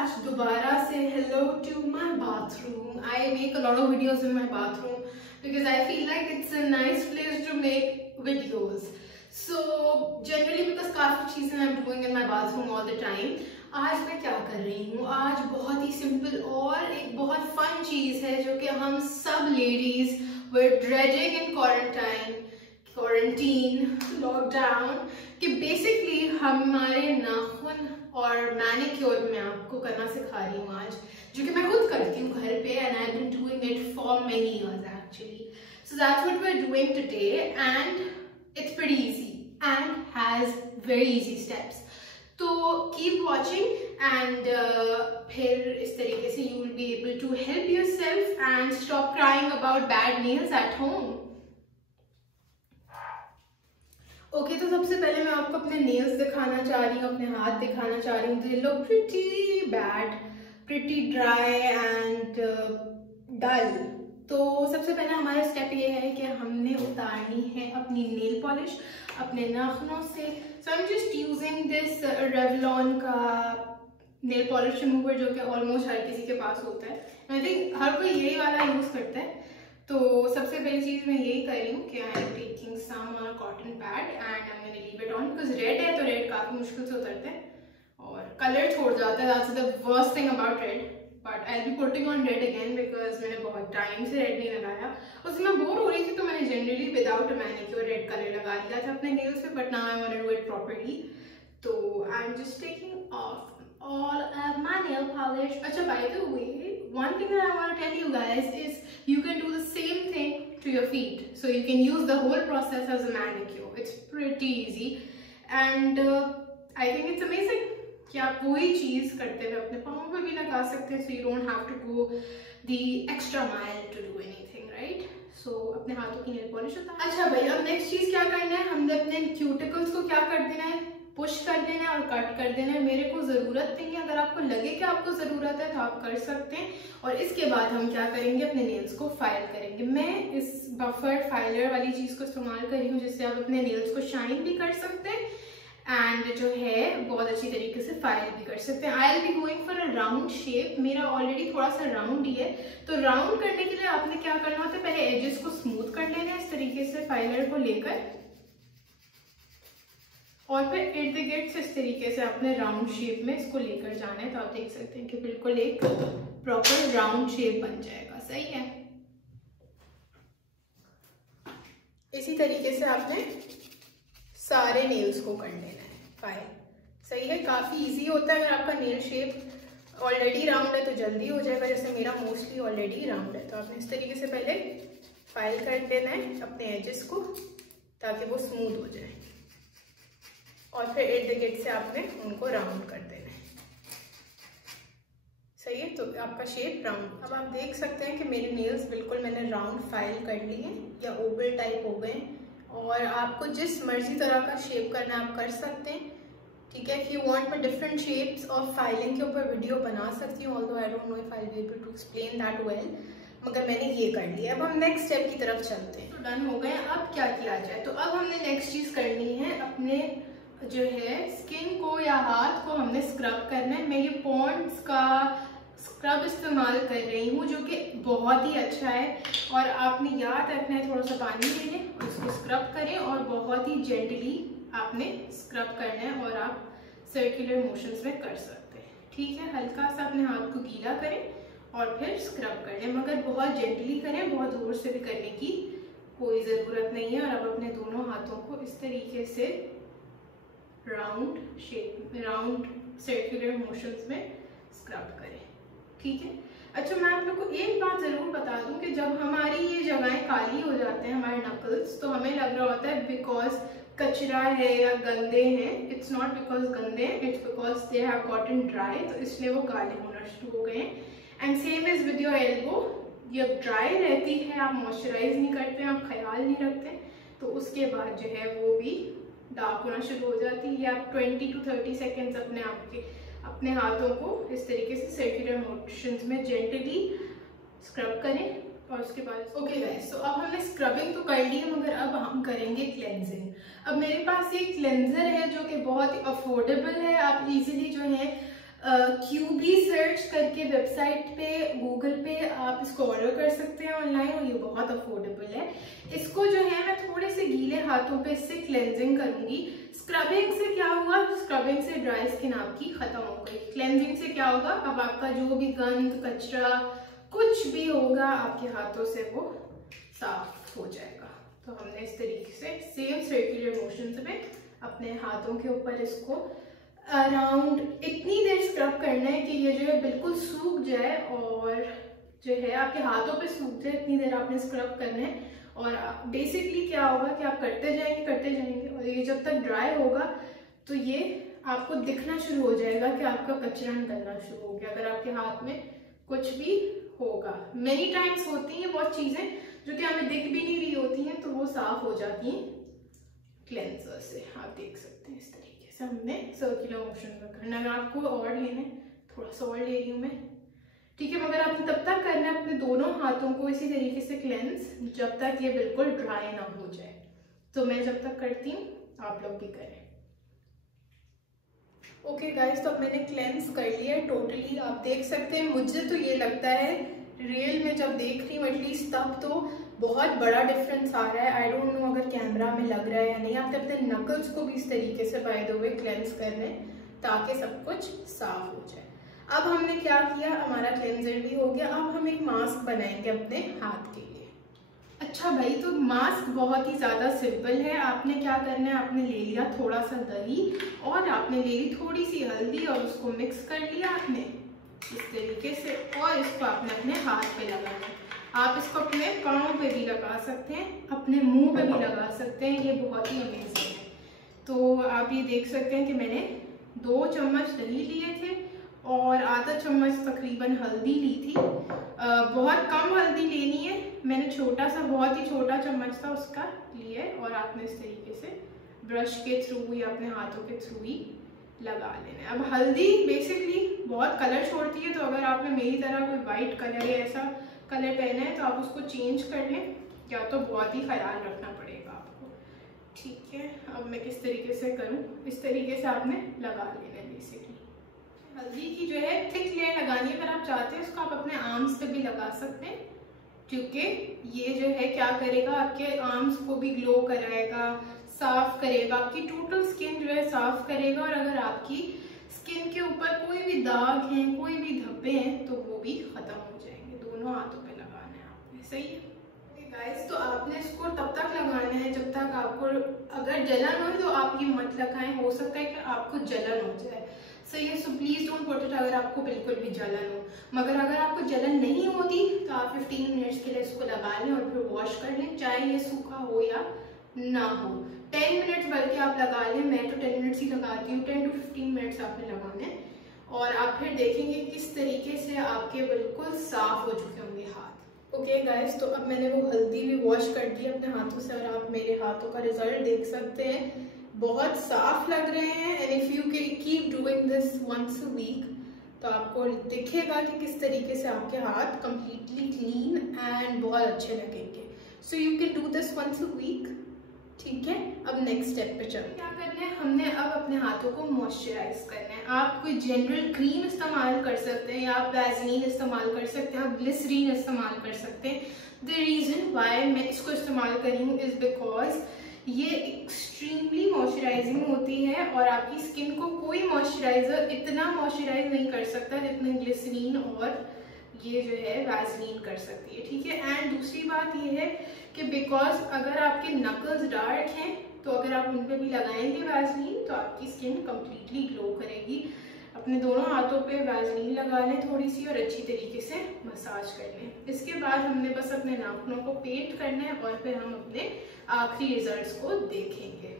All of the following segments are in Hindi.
आज दोबारा से hello to my bathroom. I make a lot of videos in my bathroom because I feel like it's a nice place to make videos. So generally because काफी चीजें I'm doing in my bathroom all the time. आज मैं क्या कर रही हूँ? आज बहुत ही सिंपल और एक बहुत फन चीज है जो कि हम सब ladies were dreading in quarantine, lockdown, कि बेसिकली हमारे नाखून और मैनिक्योर मैं आपको करना सिखा रही हूँ आज, जो कि मैं खुद करती हूँ घर पे and I've been doing it for many years actually. So that's what we're doing today and it's pretty easy and has very easy steps. So keep watching and फिर इस तरीके से you will be able to help yourself and stop crying about bad nails at home. Okay तो सबसे पहले मैं आपको अपने नेल्स दिखाना चाह रही हूँ, अपने हाथ दिखाना चाह रही हूँ. They look pretty bad, pretty dry and dull. तो सबसे पहले हमारा स्टेप ये है कि हमने उतारनी है अपनी नेल पॉलिश अपने नाखूनों से. So I am just using this Revlon का नेल पॉलिश रिमूवर जो कि ऑलमोस्ट हर किसी के पास होता है. आई थिंक हर कोई यही वाला यूज करता है. तो सबसे पहली चीज मैं यही कर रही हूँ कि I am taking some on a cotton pad and I am going to leave it on because red है तो रेड काफी मुश्किल से उतरते हैं और कलर छोड़ जाता है. That's the worst thing about red. But I will be putting on red again because मैंने बहुत टाइम से रेड नहीं लगाया. उसमें मैं बोर हो रही थी तो मैंने generally without a manicure red colour लगा लिया था अपने नेल्स पे. But now I want to do it properly. तो I am just taking off all of my nail polish. Acha, by the way, one thing that I want to tell you guys is you can do the same thing to your feet. So you can use the whole process as a manicure. It's pretty easy and I think it's amazing कि आप वही चीज करते हुए अपने पाँव पे भी लगा सकते हैं. So you don't have to go the extra mile to do anything, right? So अपने हाथों की नेल पॉलिश होता है. अच्छा भाई, अब नेक्स्ट चीज क्या करना है, हमने अपने क्यूटिकल्स को क्या कर देना है, पुश कर देना है और कट कर देना है. मेरे को जरूरत नहीं है, अगर आपको लगे कि आपको जरूरत है तो आप कर सकते हैं. और इसके बाद हम क्या करेंगे, अपने नेल्स को फाइल करेंगे. मैं इस बफर फाइलर वाली चीज को इस्तेमाल कर रही हूँ जिससे आप अपने नेल्स को शाइन भी कर सकते हैं एंड जो है बहुत अच्छी तरीके से फाइल भी कर सकते हैं. आई will be going for a round shape. मेरा ऑलरेडी थोड़ा सा राउंड ही है. तो राउंड करने के लिए आपने क्या करना होता है, पहले एजेस को स्मूथ कर लेना है इस तरीके से फाइलर को लेकर और फिर इर्द गिर्द इस तरीके से आपने राउंड शेप में इसको लेकर जाना है. तो आप देख सकते हैं कि बिल्कुल एक प्रॉपर राउंड शेप बन जाएगा. सही है. इसी तरीके से आपने सारे नेल्स को कर लेना है फाइल. सही है. काफी इजी होता है. अगर आपका नेल शेप ऑलरेडी राउंड है तो जल्दी हो जाएगा. जैसे मेरा मोस्टली ऑलरेडी राउंड है. तो आपने इस तरीके से पहले फाइल कर देना है अपने एजेस को ताकि वो स्मूथ हो जाए और फिर इर्द गिर्द से आपने उनको राउंड कर देना है. सही है. तो आपका शेप राउंड. अब आप देख सकते हैं कि मेरे नेल्स बिल्कुल मैंने राउंड फाइल कर लिए या ओवल टाइप हो गए. और आपको जिस मर्जी तरह का शेप करना है आप कर सकते हैं. ठीक है. इफ यू वांट मैं डिफरेंट शेप्स ऑफ फाइलिंग के ऊपर वीडियो बना सकती हूँ. Although I don't know if I will be able to explain that well. मगर मैंने ये कर लिया. अब हम नेक्स्ट स्टेप की तरफ चलते हैं. तो डन हो गए. अब क्या किया जाए, तो अब हमने नेक्स्ट चीज करनी है, अपने जो है स्किन को या हाथ को हमने स्क्रब करना है. मैं ये पॉन्ड्स का स्क्रब इस्तेमाल कर रही हूँ जो कि बहुत ही अच्छा है. और आपने याद रखना है थोड़ा सा पानी ले लें और इसको स्क्रब करें और बहुत ही जेंटली आपने स्क्रब करना है और आप सर्कुलर मोशंस में कर सकते हैं. ठीक है. हल्का सा अपने हाथ को गीला करें और फिर स्क्रब कर लें, मगर बहुत जेंटली करें. बहुत जोर से भी करने की कोई ज़रूरत नहीं है. और अब अपने दोनों हाथों को इस तरीके से round shape, round circular motions में स्क्रब करें. ठीक है. अच्छा, मैं आप लोग को एक बात जरूर बता दूं कि जब हमारी ये जगहें काली हो जाते हैं हमारे नकल्स, तो हमें लग रहा होता है बिकॉज कचरा है या गंदे हैं. इट्स नॉट बिकॉज गंदे हैं, it's because they have gotten dry. तो इसलिए वो काले होना शुरू हो गए हैं. And same is with your elbow. जब ड्राई रहती है, आप मॉइस्चराइज नहीं करते, आप ख्याल नहीं रखते, तो उसके बाद जो है वो भी डार्क होना शुरू हो जाती है. आप 20 to 30 सेकेंड्स अपने हाथों को इस तरीके से सर्कुलर मोशंस में जेंटली स्क्रब करें. और उसके बाद ओके गाइस, तो अब हमने स्क्रबिंग तो कर ली है मगर अब हम करेंगे क्लेंजिंग. अब मेरे पास ये क्लेंजर है जो कि बहुत ही अफोर्डेबल है. आप इजीली जो है क्यूबी सर्च करके वेबसाइट पे, गूगल पे आप इसको ऑर्डर कर सकते हैं ऑनलाइन, और ये बहुत अफोर्डेबल है। इसको जो है मैं थोड़े से गीले हाथों पे इससे क्लेंजिंग करूंगी। स्क्रबिंग से क्या हुआ, स्क्रबिंग से ड्राई स्किन आपकी खत्म हो गई। क्लेंजिंग से क्या होगा, अब आपका जो भी गंद कचरा कुछ भी होगा आपके हाथों से वो साफ हो जाएगा। तो हमने इस तरीके से सेम सर्कुलर मोशंस में अपने हाथों के ऊपर इसको अराउंड इतनी देर स्क्रब करना है कि ये जो है बिल्कुल सूख जाए, और जो है आपके हाथों पे सूख जाए, इतनी देर आपने स्क्रब करना है। और बेसिकली क्या होगा कि आप करते जाएंगे, और ये जब तक ड्राई होगा तो ये आपको दिखना शुरू हो जाएगा कि आपका कचरा निकलना शुरू हो गया, अगर आपके हाथ में कुछ भी होगा। मेनी टाइम्स होती हैं बहुत चीजें जो कि हमें दिख भी नहीं रही होती हैं, तो वो साफ हो जाती हैं क्लेंजर से। आप देख सकते हैं इस तरीके से हमने सर्कुलर मोशन में करना। अगर आपको और लेना है, थोड़ा सा और ले रही हूँ मैं, ठीक है, मगर आपने तब तक करना है अपने दोनों हाथों को इसी तरीके से क्लेंस जब तक ये बिल्कुल ड्राई ना हो जाए। तो मैं जब तक करती हूँ आप लोग भी करें। ओके गाइस, तो अब मैंने क्लेंस कर लिया है टोटली। आप देख सकते हैं, मुझे तो ये लगता है रियल में जब देख रही हूँ एटलीस्ट तब तो बहुत बड़ा डिफरेंस आ रहा है। आई डोंट नो अगर कैमरा में लग रहा है या नहीं। आप अपने नकल्स को भी इस तरीके से बाय द वे क्लेंस कर रहे हैं ताकि सब कुछ साफ हो जाए। अब हमने क्या किया, हमारा क्लेंजर भी हो गया। अब हम एक मास्क बनाएंगे अपने हाथ के लिए। अच्छा भाई, तो मास्क बहुत ही ज़्यादा सिंपल है। आपने क्या करना है, आपने ले लिया थोड़ा सा दही और आपने ले ली थोड़ी सी हल्दी और उसको मिक्स कर लिया आपने इस तरीके से, और इसको आपने अपने हाथ पे लगाना है। आप इसको अपने पाँव पे भी लगा सकते हैं, अपने मुंह पे भी लगा सकते हैं, ये बहुत ही अमेजिंग है। तो आप ये देख सकते हैं कि मैंने 2 चम्मच दही लिए थे और आधा चम्मच तकरीबन हल्दी ली थी। बहुत कम हल्दी लेनी है, मैंने छोटा सा, बहुत ही छोटा चम्मच था उसका लिए, और आपने इस तरीके से ब्रश के थ्रू या अपने हाथों के थ्रू ही लगा लेना है। अब हल्दी बेसिकली बहुत कलर छोड़ती है, तो अगर आपने मेरी तरह कोई वाइट कलर या ऐसा कलर पहना है तो आप उसको चेंज कर लें, या तो बहुत ही ख्याल रखना पड़ेगा आपको। ठीक है, अब मैं किस तरीके से करूँ, इस तरीके से आपने लगा लेना है। बेसिकली हल्दी की जो है थिक लेयर लगानी है। अगर आप चाहते हैं उसको आप अपने आर्म्स पे भी लगा सकते हैं, क्योंकि ये जो है क्या करेगा, आपके आर्म्स को भी ग्लो कराएगा, साफ करेगा, आपकी टोटल स्किन जो है साफ करेगा। और अगर आपकी स्किन के ऊपर कोई भी दाग हैं, कोई भी धब्बे हैं, तो वो भी खत्म हो जाएंगे। दोनों हाथों पे लगाना है आपने, सही है गाइस। तो आपने इसको तब तक लगाना है जब तक आपको, अगर जलन हो तो आप ये मत लगाएं, हो सकता है कि आपको जलन हो जाए, सही है। So please don't put it अगर आपको बिल्कुल भी जलन हो। मगर अगर आपको जलन नहीं होती तो आप 15 मिनट्स के लिए इसको लगा लें और फिर वॉश कर लें, चाहे ये सूखा हो या ना हो। 10 मिनट्स बल्कि आप लगा लें, मैं तो 10 मिनट्स ही लगाती हूँ। 10 to 15 मिनट्स आपने लगाने हैं, और आप फिर देखेंगे किस तरीके से आपके बिल्कुल साफ हो चुके होंगे हाथ। ओके गाइस, तो अब मैंने वो हल्दी भी वॉश कर दी अपने हाथों से, और आप मेरे हाथों का रिजल्ट देख सकते हैं, बहुत साफ लग रहे हैं। And if you keep doing this once a week तो आपको दिखेगा कि किस तरीके से आपके हाथ कंप्लीटली क्लीन एंड बहुत अच्छे लगेंगे। So you can do this once a week, ठीक है। अब नेक्स्ट स्टेप पे चलो, क्या करना है, हमने अब अपने हाथों को मॉइस्चराइज करना है। आप कोई जनरल क्रीम इस्तेमाल कर सकते हैं, या आप वैसलीन इस्तेमाल कर सकते हैं, आप ग्लिसरीन इस्तेमाल कर सकते हैं। द रीजन वाई मैं इसको इस्तेमाल कर रही हूँ इज बिकॉज ये एक्सट्रीमली मॉइस्चराइजिंग होती है, और आपकी स्किन को कोई मॉइस्चराइजर इतना मॉइस्चराइज नहीं कर सकता जितना ग्लिसरीन और ये जो है वैसलीन कर सकती है, ठीक है। एंड दूसरी बात ये है कि बिकॉज अगर आपके नकल्स डार्क हैं तो अगर आप उन पे भी लगाएंगे वैसलीन तो आपकी स्किन कम्प्लीटली ग्लो करेगी। अपने दोनों हाथों पे वैसलीन लगा लें थोड़ी सी, और अच्छी तरीके से मसाज कर लें। इसके बाद हमने बस अपने नाखूनों को पेंट करना है, और फिर हम अपने आखिरी रिजल्ट्स को देखेंगे।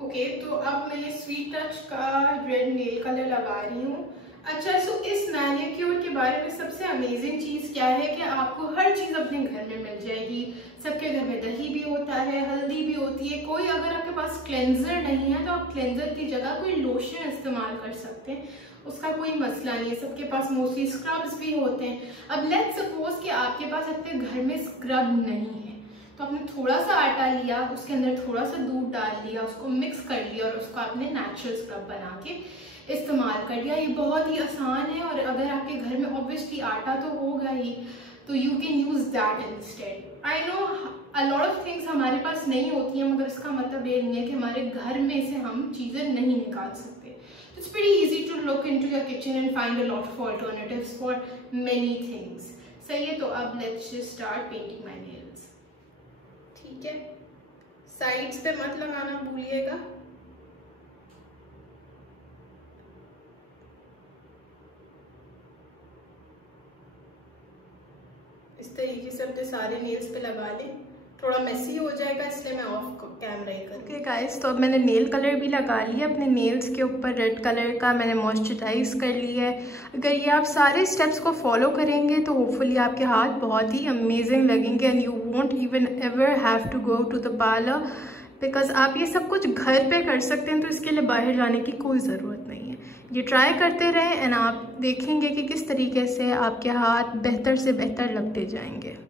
ओके, तो अब मैं ये स्वीट टच का रेड नेल कलर लगा रही हूँ। अच्छा, सो इस मैनिक्योर के बारे में सबसे अमेजिंग चीज़ क्या है कि आपको हर चीज़ अपने घर में मिल जाएगी। सबके घर में दही भी होता है, हल्दी भी होती है। कोई अगर आपके पास क्लेंजर नहीं है तो आप क्लेंजर की जगह कोई लोशन इस्तेमाल कर सकते हैं, उसका कोई मसला नहीं है। सबके पास मोस्टली स्क्रब्स भी होते हैं। अब लेट्स सपोज कि आपके पास अपने घर में स्क्रब नहीं है, तो आपने थोड़ा सा आटा लिया, उसके अंदर थोड़ा सा दूध डाल लिया, उसको मिक्स कर लिया, और उसको आपने नेचुरल स्क्रब बना के इस्तेमाल कर लिया। ये बहुत ही आसान है, और अगर आपके घर में ऑब्वियसली आटा तो होगा ही, तो you can use that instead. I know a lot of things हमारे पास नहीं होती हैं, मगर इसका मतलब ये नहीं है कि हमारे घर में से हम चीज़ें नहीं निकाल सकते। It's pretty easy to look into your kitchen and find a lot of alternatives for many things. सही है, तो अब let's just start painting my nails. ठीक है, साइड्स पे मत लगाना भूलिएगा। इस तरीके से अपने सारे नेल्स पे लगा लें। थोड़ा मेसी हो जाएगा इसलिए मैं ऑफ कैमरा ही करूँगी। ओके गाइस, तो अब मैंने नेल कलर भी लगा लिया अपने नेल्स के ऊपर। रेड कलर का मैंने मॉइस्चराइज कर लिया है। अगर ये आप सारे स्टेप्स को फॉलो करेंगे तो होपफुली आपके हाथ बहुत ही अमेजिंग लगेंगे and you won't even ever have to go to the parlour, because आप ये सब कुछ घर पे कर सकते हैं, तो इसके लिए बाहर जाने की कोई ज़रूरत नहीं है। ये ट्राई करते रहें एंड आप देखेंगे कि किस तरीके से आपके हाथ बेहतर से बेहतर लगते जाएंगे।